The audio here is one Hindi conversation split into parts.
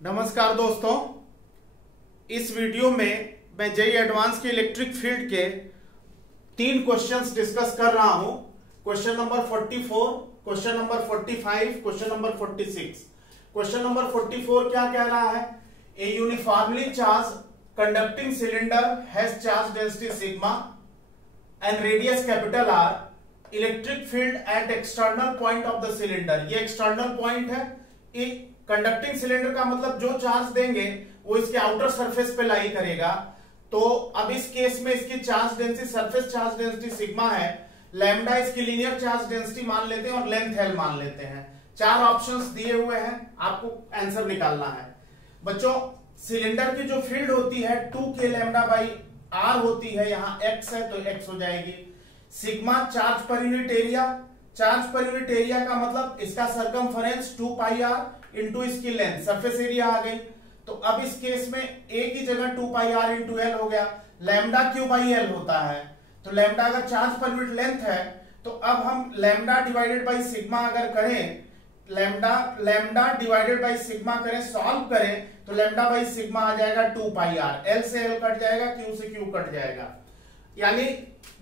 नमस्कार दोस्तों, इस वीडियो में मैं जेई एडवांस के इलेक्ट्रिक फील्ड के 3 क्वेश्चंस डिस्कस कर रहा हूं। Question number 44, question number 45, question number 46। Question number 44 क्या कह रहा है? ए uniformly charge conducting cylinder has charge density sigma and radius capital R, electric field at external point of the cylinder. ये एक्सटर्नल पॉइंट है। कंडक्टिंग सिलेंडर का मतलब जो चार्ज देंगे वो इसके आउटर सरफेस पे लाई करेगा। तो अब इस केस में इसकी charge density, surface charge density sigma है, लैम्डा इसकी लीनियर चार्ज डेंसिटी मान लेते हैं और लेंथ एल मान लेते हैं। 4 ऑप्शंस दिए हुए हैं, आपको आंसर निकालना है। बच्चों, सिलेंडर की जो फील्ड होती है 2k लैम्डा बाई आर होती है, यहां x है तो x हो जाएगी। Sigma charge per unit area, charge per unit area का मतलब इसका सरकमफरेंस 2 पाई आर इंटू इसकी लेंथ, सरफेस एरिया आ गई। तो अब इस केस में a की जगह 2 पाई आर इंटू एल हो गया। लैम्डा क्यू बाई एल होता है, तो लैम्डा का चार्ज पर यूनिट लेंथ है, तो अब हम लैम्डा डिवाइडेड बाई सिग्मा अगर करें, लैम्डा डिवाइडेड बाई सिग्मा करें, सॉल्व करें, तो लैम्डा बाई सिग्मा आ जाएगा 2 पाई आर। एल से एल कट जाएगा, क्यू से क्यू कट जाएगा, यानी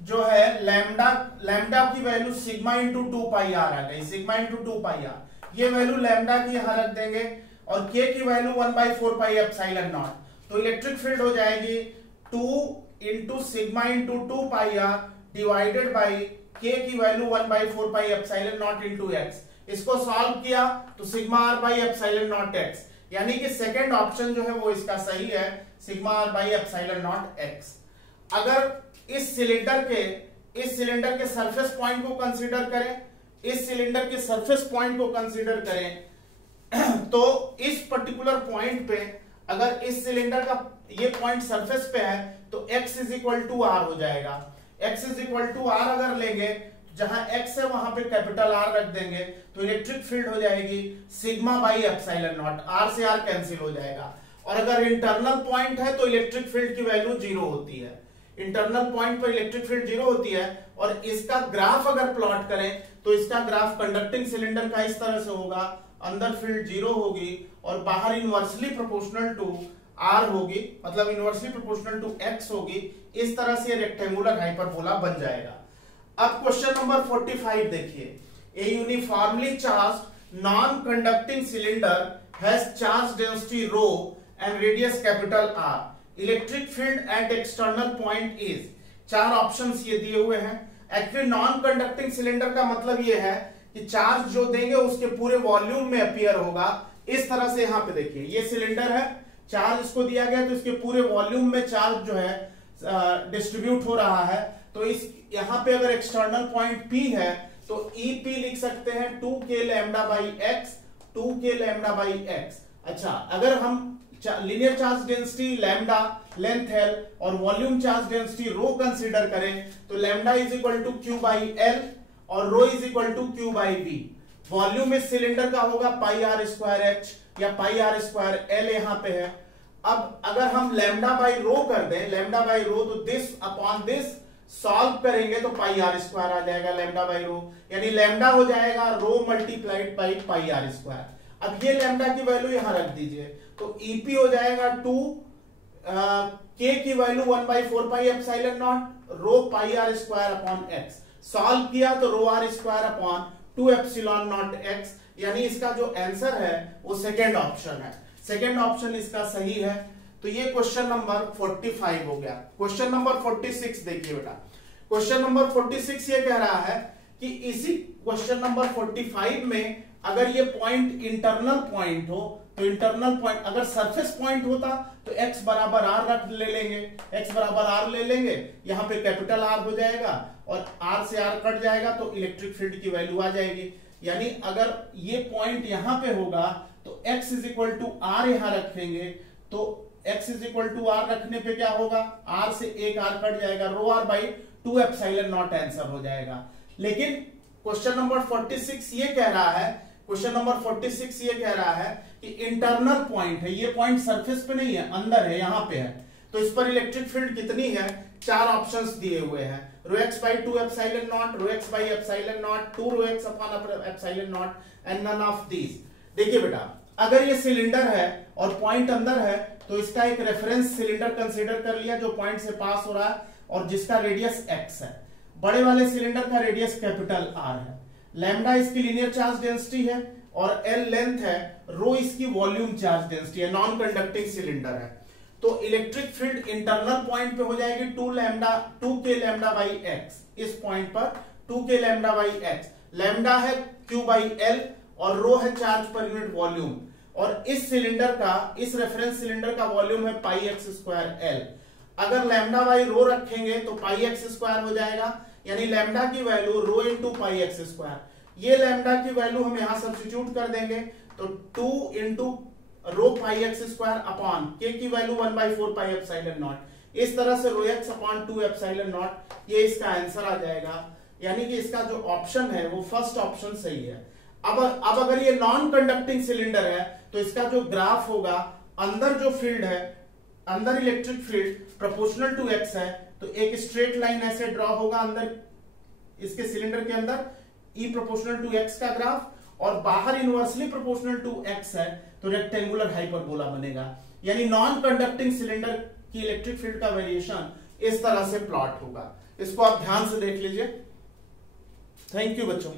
जो है लैम्डा की value sigma into 2 pi r आ गई। सिग्मा इंटू 2 पाई आर, ये वैल्यू लैम्डा की यहां रख देंगे और k की वैल्यू 1/4 पाई एप्सिलॉन नॉट। तो इलेक्ट्रिक फील्ड हो जाएगी 2 into sigma into 2 pi r divided by k की value 1/4 pi epsilon not into x. इसको सॉल्व किया तो sigma r by epsilon not x, यानी कि सेकेंड ऑप्शन जो है वो इसका सही है, sigma r by epsilon not x. अगर इस सिलेंडर के सरफेस पॉइंट को कंसीडर करें, इस सिलेंडर के सरफेस पॉइंट को कंसीडर करें तो इस पर्टिकुलर पॉइंट पे अगर इस सिलेंडर का ये पॉइंट सरफेस पे है तो x is equal to r हो जाएगा। x is equal to r अगर लेंगे, जहां x है वहां पे कैपिटल आर रख देंगे, तो इलेक्ट्रिक फील्ड हो जाएगी sigma by epsilon not. R से आर कैंसिल हो जाएगा। और अगर इंटरनल पॉइंट है तो इलेक्ट्रिक फील्ड की वैल्यू 0 होती है। इंटरनल पॉइंट पर इलेक्ट्रिक फील्ड 0 होती है। और इसका ग्राफ अगर प्लॉट करें तो इसका ग्राफ कंडक्टिंग सिलेंडर का इस तरह से होगा, अंदर फील्ड 0 होगी और बाहर इनवर्सली प्रोपोर्शनल टू आर होगी, मतलब इनवर्सली प्रोपोर्शनल टू एक्स होगी। इस तरह से रेक्टेंगुलर हाइपरबोला बन जाएगा। अब क्वेश्चन नंबर 45 देखिए। A uniformly charged non conducting cylinder has charge density rho and radius capital R, electric field at external point is. 4 options ये दिए हुए हैं। एक्चुअली नॉन कंडक्टिंग सिलेंडर का मतलब ये है कि चार्ज जो देंगे उसके पूरे वॉल्यूम में अपीयर होगा। इस तरह से यहां पे देखिए, ये सिलेंडर है, चार्ज इसको दिया गया तो इसके पूरे वॉल्यूम में चार्ज जो है डिस्ट्रीब्यूट हो रहा है। तो इस यहां पे अगर एक्सटर्नल पॉइंट P है तो EP लिख सकते हैं 2k lambda by x, 2k lambda by x. अच्छा, अगर हम linear charge density lambda, length L और volume charge density rho consider करें तो lambda is equal to Q by L और rho is equal to Q by V. Volume इस सिलेंडर का होगा पाई आर स्क्वायर एच या पाई आर स्क्वायर एल यहां पे है। अब अगर हम लैम्डा बाई रो कर दें, लैम्डा बाई रो, तो दिस अपॉन दिस सॉल्व करेंगे तो पाई आर स्क्वायर आ जाएगा लैम्डा बाई रो, यानी लैम्डा हो जाएगा rho multiplied by pi r square. अब ये लैम्डा की वैल्यू यहां रख दीजिए तो EP हो जाएगा 2 k की value 1/4 pi epsilon naught rho pi r square upon x. Solve किया तो rho r square upon 2 epsilon not x, यानी इसका जो आंसर है वो सेकेंड ऑप्शन है। सेकेंड ऑप्शन इसका सही है। तो ये क्वेश्चन नंबर 45 हो गया। क्वेश्चन नंबर 46 देखिए बेटा। क्वेश्चन नंबर 46 ये कह रहा है कि इसी क्वेश्चन नंबर 45 में अगर ये पॉइंट इंटरनल पॉइंट हो तो इंटरनल पॉइंट अगर सरफेस पॉइंट होता तो x बराबर r रख ले लेंगे, x बराबर r ले लेंगे, यहां पे कैपिटल R हो जाएगा और r से r कट जाएगा तो इलेक्ट्रिक फील्ड की वैल्यू आ जाएगी। यानी अगर ये पॉइंट यहां पे होगा तो x is equal to r यहां रखेंगे, तो x is equal to r रखने पे क्या होगा, r से एक r कट जाएगा, रो r by 2 epsilon not answer हो जाएगा। लेकिन क्वेश्चन नंबर 46 ये कह रहा है, क्वेश्चन नंबर 46 ये कह रहा है कि इंटरनल पॉइंट है, ये पॉइंट सरफेस पे नहीं है, अंदर है, यहां पे है, तो इस पर इलेक्ट्रिक फील्ड कितनी है? 4 ऑप्शंस दिए हुए हैं, rho x by 2 epsilon naught, rho x by epsilon naught, 2 rho x upon epsilon naught and none of these. देखिए बेटा, अगर ये सिलेंडर है और पॉइंट अंदर है तो इसका एक रेफरेंस सिलेंडर कंसीडर कर लिया जो पॉइंट से पास हो रहा है और जिसका रेडियस x है। बड़े वाले सिलेंडर का रेडियस कैपिटल R है। लैम्डा इसकी लीनियर चार्ज डेंसिटी है और L लेंथ है, रो इसकी वॉल्यूम चार्ज डेंसिटी है, नॉन कंडक्टिंग सिलेंडर है। तो इलेक्ट्रिक फील्ड इंटरनल पॉइंट पे हो जाएगी 2k लैम्डा बाई एक्स। इस पॉइंट पर 2k lambda by x, lambda है Q बाई L और रो है चार्ज पर यूनिट वॉल्यूम, और इस सिलेंडर का, इस रेफरेंस सिलेंडर का वॉल्यूम है पाई एक्स स्क्वायर एल। अगर लैम्डा बाई रो रखेंगे तो पाई एक्स स्क्वायर हो जाएगा, यानी लैम्डा की value rho into pi x square. ये लैम्डा की वैल्यू हम यहां सब्स्टिट्यूट कर देंगे तो 2 इंटू रो पाई एक्स स्क्वायर अपॉन के की वैल्यू 1/4 पाई एप्सिलॉन नॉट। इस तरह से रो एक्स अपॉन 2 एप्सिलॉन नॉट, ये इसका आंसर आ जाएगा। यानी कि इसका जो ऑप्शन है वो फर्स्ट ऑप्शन सही है। अब अगर ये नॉन कंडक्टिंग सिलेंडर है तो इसका जो ग्राफ होगा, अंदर जो फील्ड है, अंदर electric field proportional to x है, तो एक स्ट्रेट लाइन ऐसे ड्रॉ होगा अंदर इसके सिलेंडर के अंदर, ई प्रोपोर्शनल टू एक्स का ग्राफ, और बाहर इनवर्सली प्रोपोर्शनल टू एक्स है तो रेक्टेंगुलर हाइपरबोला बनेगा। यानी नॉन कंडक्टिंग सिलेंडर की इलेक्ट्रिक फील्ड का वेरिएशन इस तरह से प्लॉट होगा। इसको आप ध्यान से देख लीजिए। थैंक यू बच्चों।